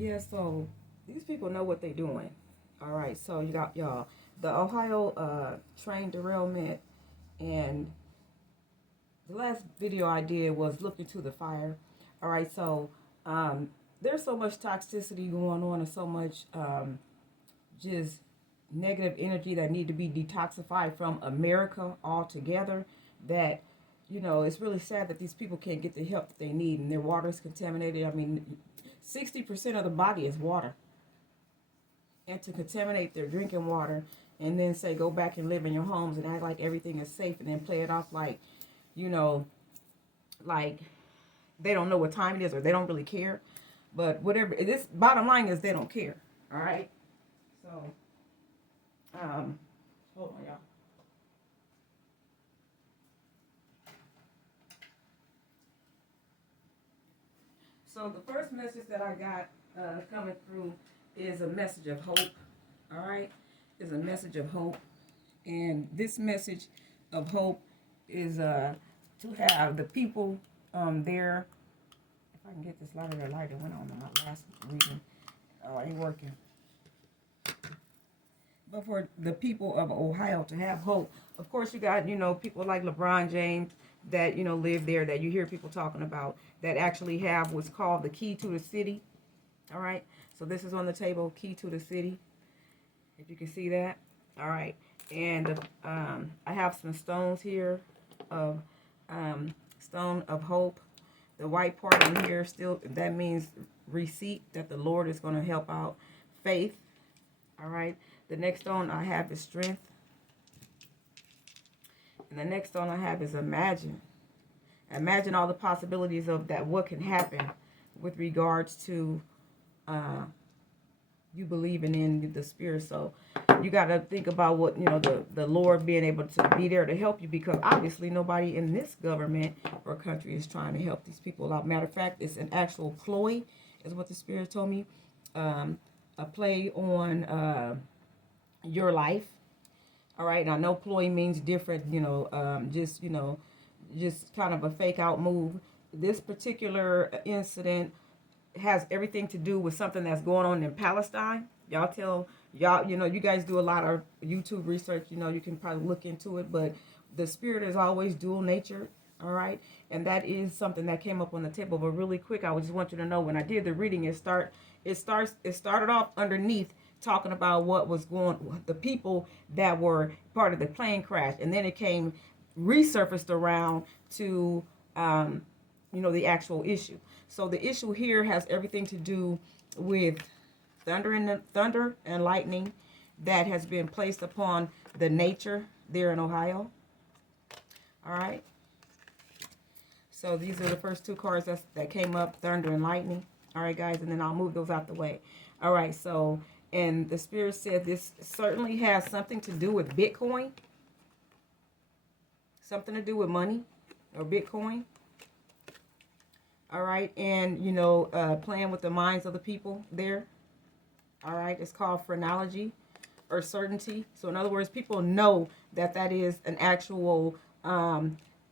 Yeah, so these people know what they're doing. All right, so you got y'all the Ohio train derailment, and the last video I did was look into the fire. All right, so um, there's so much toxicity going on and so much just negative energy that need to be detoxified from America altogether that it's really sad that these people can't get the help that they need and their water is contaminated. I mean, 60% of the body is water, and to contaminate their drinking water and then say go back and live in your homes and act like everything is safe and then play it off like you know like they don't know what time it is or they don't really care. But whatever, this bottom line is they don't care. All right, so hold on, y'all. So the first message that I got coming through is a message of hope. All right, is a message of hope, and this message of hope is to have the people there. If I can get this lighter, the lighter went on my last reading. Oh, it ain't working. But for the people of Ohio to have hope, of course, you got people like LeBron James that live there that you hear people talking about that actually have what's called the key to the city. All right, so this is on the table, key to the city. If you can see that, all right. And I have some stones here of stone of hope. The white part in here still that means receipt that the Lord is going to help out. Faith. All right. The next stone I have is strength. And the next stone I have is imagine. Imagine all the possibilities of that, what can happen with regards to you believing in the spirit. So you got to think about what, the Lord being able to be there to help you, because obviously nobody in this government or country is trying to help these people out. Matter of fact, it's an actual ploy, is what the spirit told me. A play on your life. All right. And I know ploy means different, just kind of a fake out move. This particular incident has everything to do with something that's going on in Palestine. Y'all, you guys do a lot of YouTube research. You can probably look into it, but the spirit is always dual nature. All right, and that is something that came up on the table. But really quick, I just want you to know when I did the reading, it started off underneath talking about what was the people that were part of the plane crash, and then it came resurfaced around to the actual issue. So the issue here has everything to do with thunder and lightning that has been placed upon the nature there in Ohio. All right. So these are the first two cards that came up, thunder and lightning. All right, guys, and then I'll move those out the way. All right, so, and the spirit said this certainly has something to do with Bitcoin, something to do with money or Bitcoin. All right, and, playing with the minds of the people there. All right, it's called phrenology or certainty. So in other words, people know that is an actual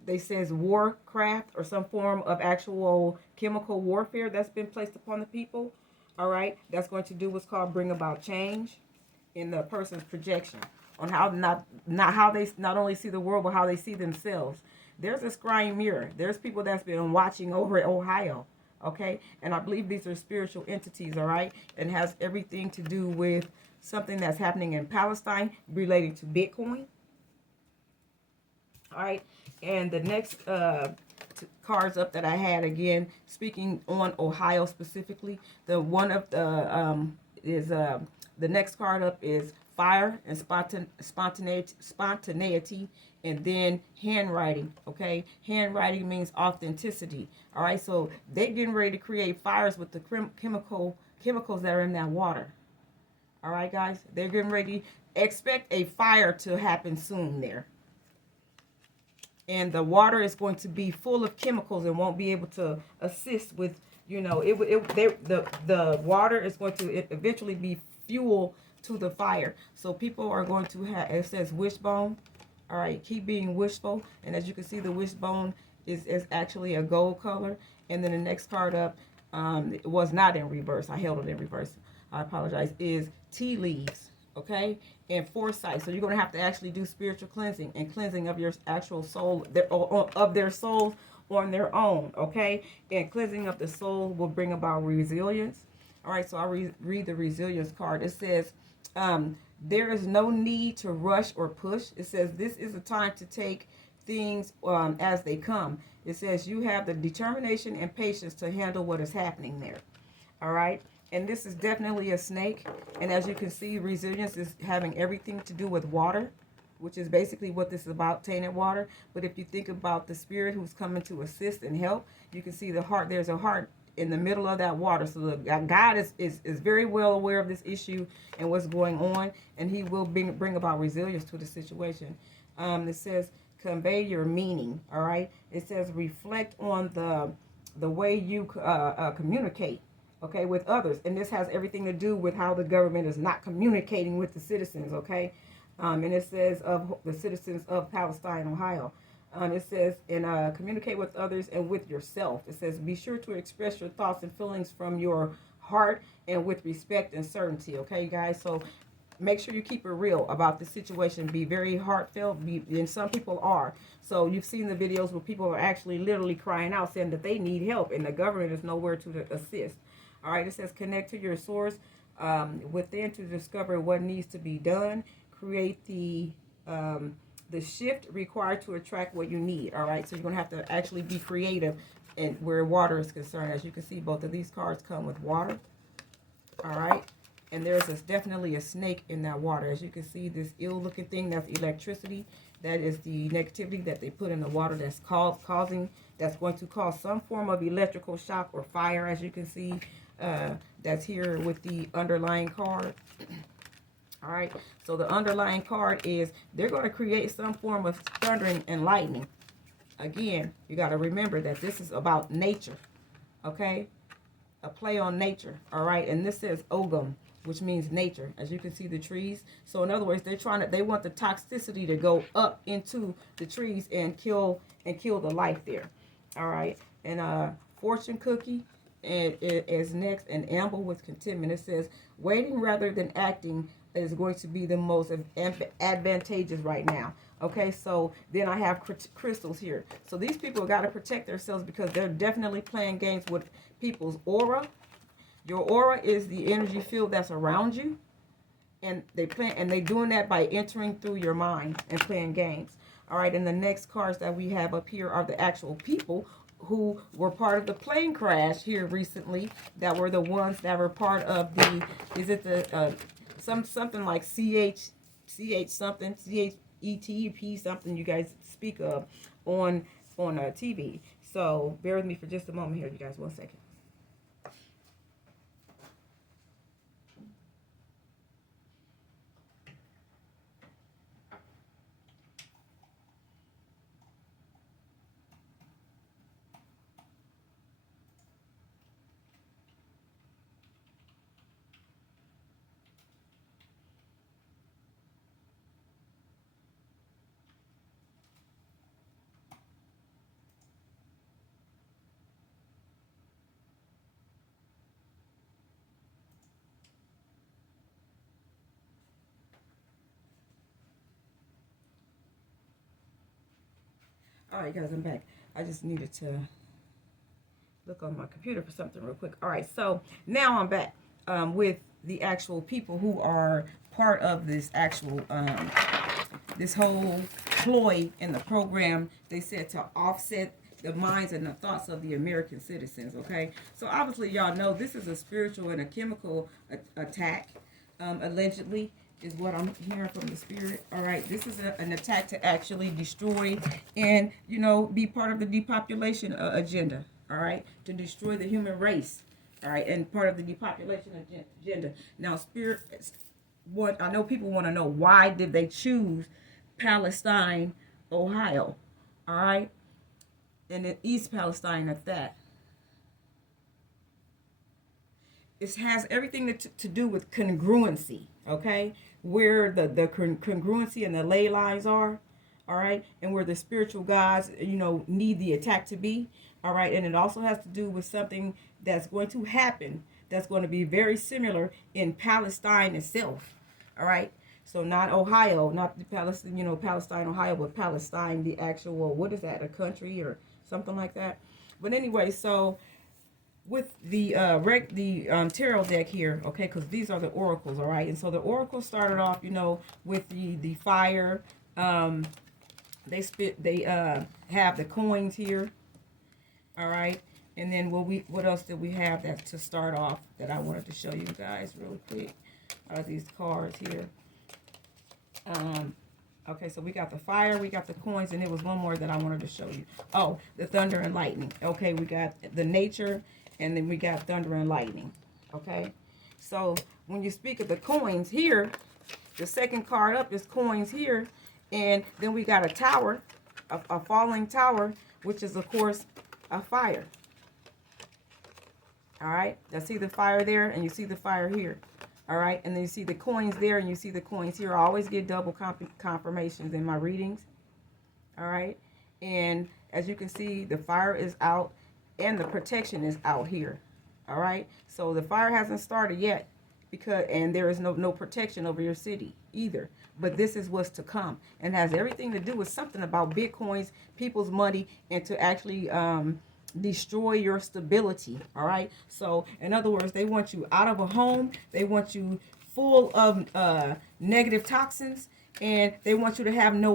they says warcraft or some form of actual chemical warfare that's been placed upon the people. All right, that's going to do what's called bring about change in the person's projection on how not how they not only see the world but how they see themselves. There's a scrying mirror. There's people that's been watching over at Ohio. Okay, and I believe these are spiritual entities. All right, and has everything to do with something that's happening in Palestine relating to Bitcoin. All right, and the next cards up that I had, again speaking on Ohio specifically, the one of the is the next card up is fire and spontaneity, and then handwriting. Okay, handwriting means authenticity. All right, so they're getting ready to create fires with the chemicals that are in that water. All right, guys, they're getting ready. Expect a fire to happen soon there. And the water is going to be full of chemicals and won't be able to assist with, the water is going to eventually be fuel to the fire. So people are going to have, it says wishbone. All right, keep being wishful. And as you can see, the wishbone is actually a gold color. And then the next card up it was not in reverse. I held it in reverse. I apologize. Is tea leaves, okay, and foresight. So you're going to have to actually do spiritual cleansing and cleansing of your actual soul, of their souls on their own, okay? And cleansing of the soul will bring about resilience. All right, so I'll read the resilience card. It says, there is no need to rush or push. It says this is a time to take things as they come. It says you have the determination and patience to handle what is happening there. All right. And this is definitely a snake. And as you can see, resilience is having everything to do with water, which is basically what this is about, tainted water. But if you think about the spirit who's coming to assist and help, you can see the heart. There's a heart in the middle of that water. So the God is very well aware of this issue and what's going on. And he will bring about resilience to the situation. It says, convey your meaning. All right. It says, reflect on the way you communicate, okay, with others. And this has everything to do with how the government is not communicating with the citizens, okay? And it says of the citizens of Palestine, Ohio. It says, and communicate with others and with yourself. It says, be sure to express your thoughts and feelings from your heart and with respect and certainty, okay, guys? So make sure you keep it real about the situation. Be very heartfelt, and some people are. So you've seen the videos where people are actually literally crying out, saying that they need help, and the government is nowhere to assist. All right, it says connect to your source within to discover what needs to be done. Create the shift required to attract what you need. All right, so you're going to have to actually be creative and where water is concerned. As you can see, both of these cards come with water. All right, and there's definitely a snake in that water. As you can see, this ill-looking thing, that's electricity. That is the negativity that they put in the water that's that's going to cause some form of electrical shock or fire, as you can see. That's here with the underlying card. All right, so the underlying card is they're going to create some form of thundering and lightning. Again, you got to remember that this is about nature, okay? A play on nature, all right? And this says Ogum, which means nature. As you can see, the trees. So in other words, they want the toxicity to go up into the trees and kill the life there. All right, and fortune cookie is next, and amble with contentment. It says waiting rather than acting is going to be the most advantageous right now. Okay, so then I have crystals here. So these people got to protect themselves because they're definitely playing games with people's aura. Your aura is the energy field that's around you, and they doing that by entering through your mind and playing games. All right, and the next cards that we have up here are the actual people who were part of the plane crash here recently. That were the ones that were part of the something like CH something CHETP something you guys speak of on TV. So bear with me for just a moment here, you guys. 1 second. All right, guys, I'm back. I just needed to look on my computer for something real quick. All right, so now I'm back with the actual people who are part of this actual this whole ploy in the program. They said to offset the minds and the thoughts of the American citizens. Okay, so obviously y'all know this is a spiritual and a chemical attack, allegedly, is what I'm hearing from the spirit. All right, this is an attack to actually destroy and, be part of the depopulation agenda. All right, to destroy the human race. All right, and part of the depopulation agenda. Now, spirit, I know people want to know, why did they choose Palestine, Ohio? All right, and in East Palestine at that. It has everything to do with congruency, okay? Where the congruency and the ley lines are, all right? And where the spiritual gods, need the attack to be. All right, and it also has to do with something that's going to happen that's going to be very similar in Palestine itself. All right, so not Ohio, not the Palestine, Palestine, Ohio, but Palestine, the actual, what is that, a country or something like that. But anyway, so with the tarot deck here, okay, because these are the oracles, all right, and so the oracles started off, with the fire. They have the coins here, all right, and then what else did we have that to start off that I wanted to show you guys really quick? These cards here. Okay, so we got the fire, we got the coins, and there was one more that I wanted to show you. Oh, the thunder and lightning. Okay, we got the nature, and then we got thunder and lightning. Okay, so when you speak of the coins here, the second card up is coins here, and then we got a tower, a falling tower, which is, of course, a fire. All right, you see the fire there, and you see the fire here. All right, and then you see the coins there, and you see the coins here. I always get double confirmations in my readings. All right, and as you can see, the fire is out, and the protection is out here. All right, so the fire hasn't started yet, and there is no protection over your city either. But this is what's to come, and has everything to do with something about Bitcoins, people's money, and to actually destroy your stability. All right, so in other words, they want you out of a home, they want you full of negative toxins, and they want you to have no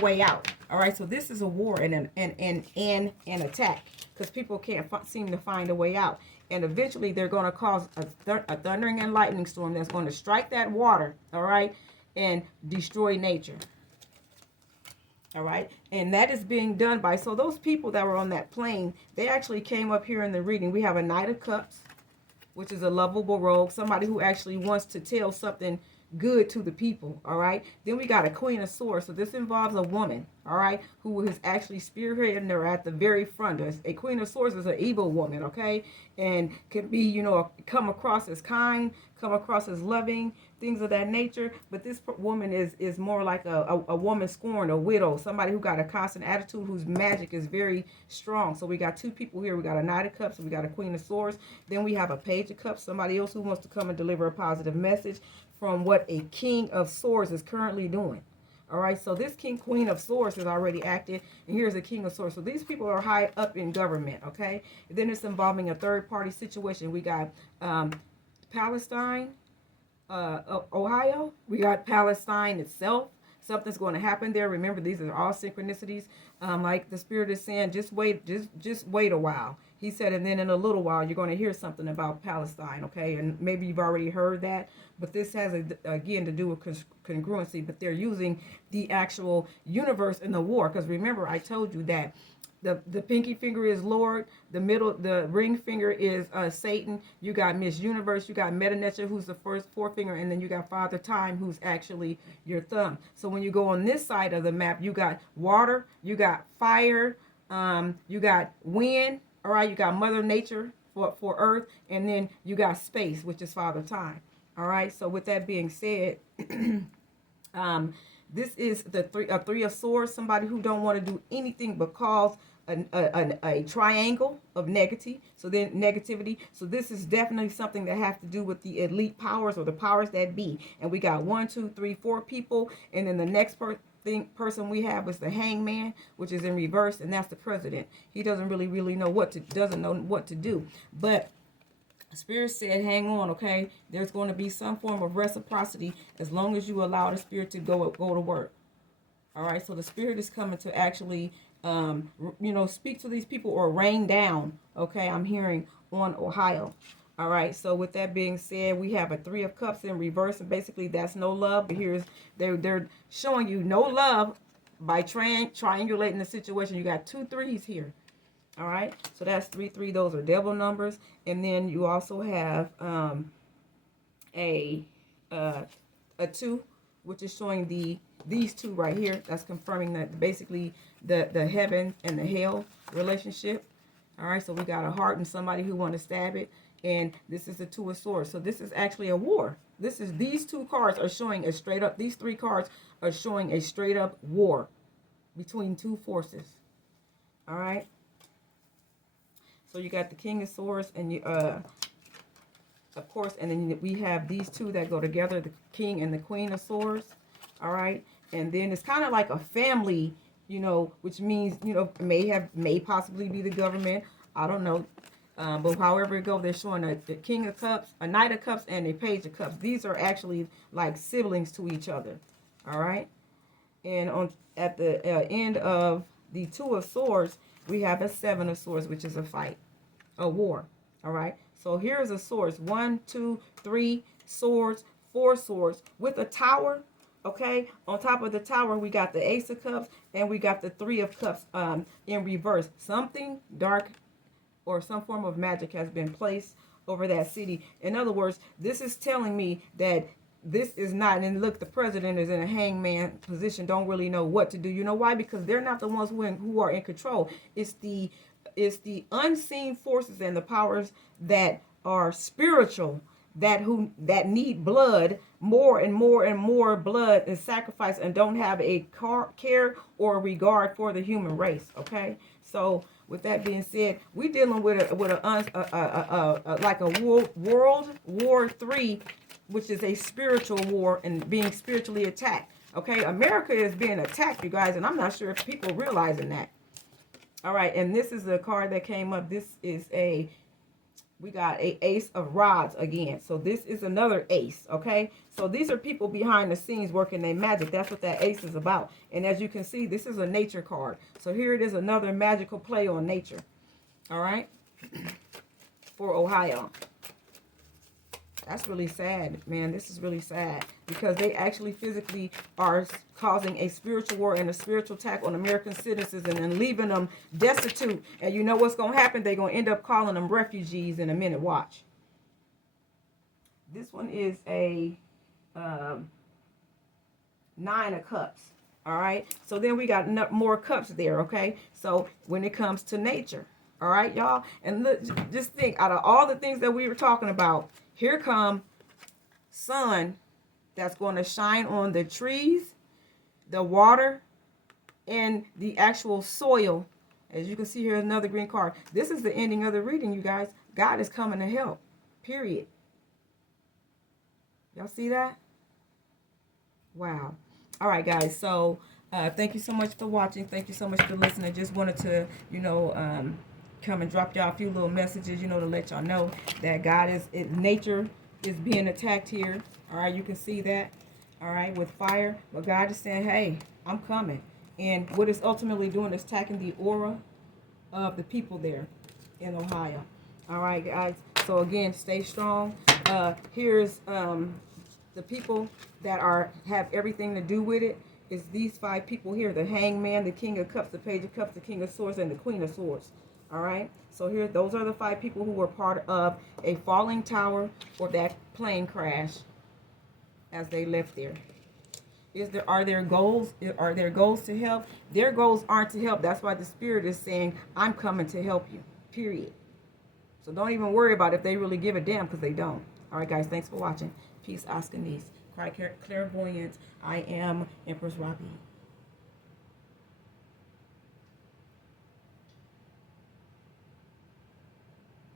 way out. All right, so this is a war and an attack, because people can't seem to find a way out, and eventually they're going to cause a thundering and lightning storm that's going to strike that water, all right, and destroy nature. All right, and that is being done by, so those people that were on that plane, they actually came up here in the reading. We have a Knight of Cups, which is a lovable rogue, somebody who actually wants to tell something good to the people. All right, then we got a Queen of Swords, so this involves a woman, all right, who is actually spearheading or at the very front. A Queen of Swords is an evil woman, okay, and can be, come across as kind, come across as loving, things of that nature. But this woman is more like a woman scorned, a widow, somebody who got a constant attitude, whose magic is very strong. So we got two people here. We got a Knight of Cups, and we got a Queen of Swords. Then we have a Page of Cups, somebody else who wants to come and deliver a positive message from what a King of Swords is currently doing. All right, so this Queen of Swords is already active, and here's a King of Swords. So these people are high up in government, okay? And then it's involving a third-party situation. We got Palestine, Ohio. We got Palestine itself. Something's going to happen there. Remember, these are all synchronicities. Like the Spirit is saying, just wait a while. He said, and then in a little while, you're going to hear something about Palestine, okay? And maybe you've already heard that, but this has, again, to do with congruency, but they're using the actual universe in the war, because remember, I told you that the pinky finger is Lord, the ring finger is Satan, you got Miss Universe, you got Meta Nature, who's the first forefinger, and then you got Father Time, who's actually your thumb. So when you go on this side of the map, you got water, you got fire, you got wind, all right, you got Mother Nature for Earth, and then you got space, which is Father Time. All right, so with that being said, this is the Three of Swords, somebody who don't want to do anything but cause a triangle of negativity. So this is definitely something that has to do with the elite powers, or the powers that be. And we got 1, 2, 3, 4 people, and then the next person we have is the Hangman, which is in reverse, and that's the president. He doesn't really know what to do. But Spirit said, hang on, okay? There's going to be some form of reciprocity as long as you allow the Spirit to go to work. All right, so the Spirit is coming to actually, speak to these people or rain down, okay? I'm hearing on Ohio. All right, so with that being said, we have a Three of Cups in reverse, and basically that's no love. But here's, they're showing you no love by triangulating the situation. You got 2 threes here. All right, so that's 3, 3. Those are devil numbers. And then you also have a 2, which is showing these 2 right here. That's confirming that basically the heaven and the hell relationship. All right, so we got a heart and somebody who want to stab it. And this is the 2 of Swords. So this is actually a war. These 2 cards are showing a straight up, these 3 cards are showing a straight up war between 2 forces. All right. So you got the King of Swords, and you, of course, and then we have these two that go together, the King and the Queen of Swords. All right, and then it's kind of like a family, you know, which means, you know, may possibly be the government. I don't know. But however it goes, they're showing the King of Cups, a Knight of Cups, and a Page of Cups. These are actually like siblings to each other. All right. And at the end of the Two of Swords, we have a Seven of Swords, which is a fight, a war. All right. So here's a swords. 1, 2, 3 swords, 4 swords with a tower. Okay. On top of the tower, we got the Ace of Cups, and we got the Three of Cups in reverse. Something dark or some form of magic has been placed over that city. In other words, this is telling me that this is not, and look, the president is in a hangman position, don't really know what to do. You know why? Because they're not the ones who are in control. It's the unseen forces and the powers that are spiritual, that need blood, more and more and more blood and sacrifice, and don't have a care or regard for the human race. Okay, so with that being said, we're dealing with like a World War III, which is a spiritual war and being spiritually attacked. Okay, America is being attacked, you guys, and I'm not sure if people are realizing that. All right, and this is the card that came up. This is we got a Ace of Rods again. So this is another ace, okay? So these are people behind the scenes working their magic. That's what that ace is about. And as you can see, this is a nature card. So here it is, another magical play on nature. All right? For Ohio. That's really sad, man. This is really sad because they actually physically are causing a spiritual war and a spiritual attack on American citizens and then leaving them destitute. And you know what's going to happen? They're going to end up calling them refugees in a minute. Watch. This one is a 9 of Cups. All right. So then we got more cups there. Okay. So when it comes to nature. All right, y'all. And look, just think, out of all the things that we were talking about, here come sun that's going to shine on the trees, the water, and the actual soil. As you can see here, another green card. This is the ending of the reading, you guys. God is coming to help. Period. Y'all see that? Wow. All right, guys. So thank you so much for watching. Thank you so much for listening. I just wanted to, come and drop y'all a few little messages, to let y'all know that nature is being attacked here. All right, you can see that. All right, with fire. But God is saying, hey, I'm coming. And what it's ultimately doing is attacking the aura of the people there in Ohio. All right, guys. So again, stay strong. Here's the people that have everything to do with it. Is these 5 people here: the Hangman, the King of Cups, the Page of Cups, the King of Swords, and the Queen of Swords. All right, so here, those are the 5 people who were part of a falling tower or that plane crash as they left there. Are there goals? Are there goals to help? Their goals aren't to help. That's why the Spirit is saying, I'm coming to help you, period. So don't even worry about if they really give a damn, because they don't. All right, guys, thanks for watching. Peace, Oscar Niece. Clairvoyance. I am Empress Robbie.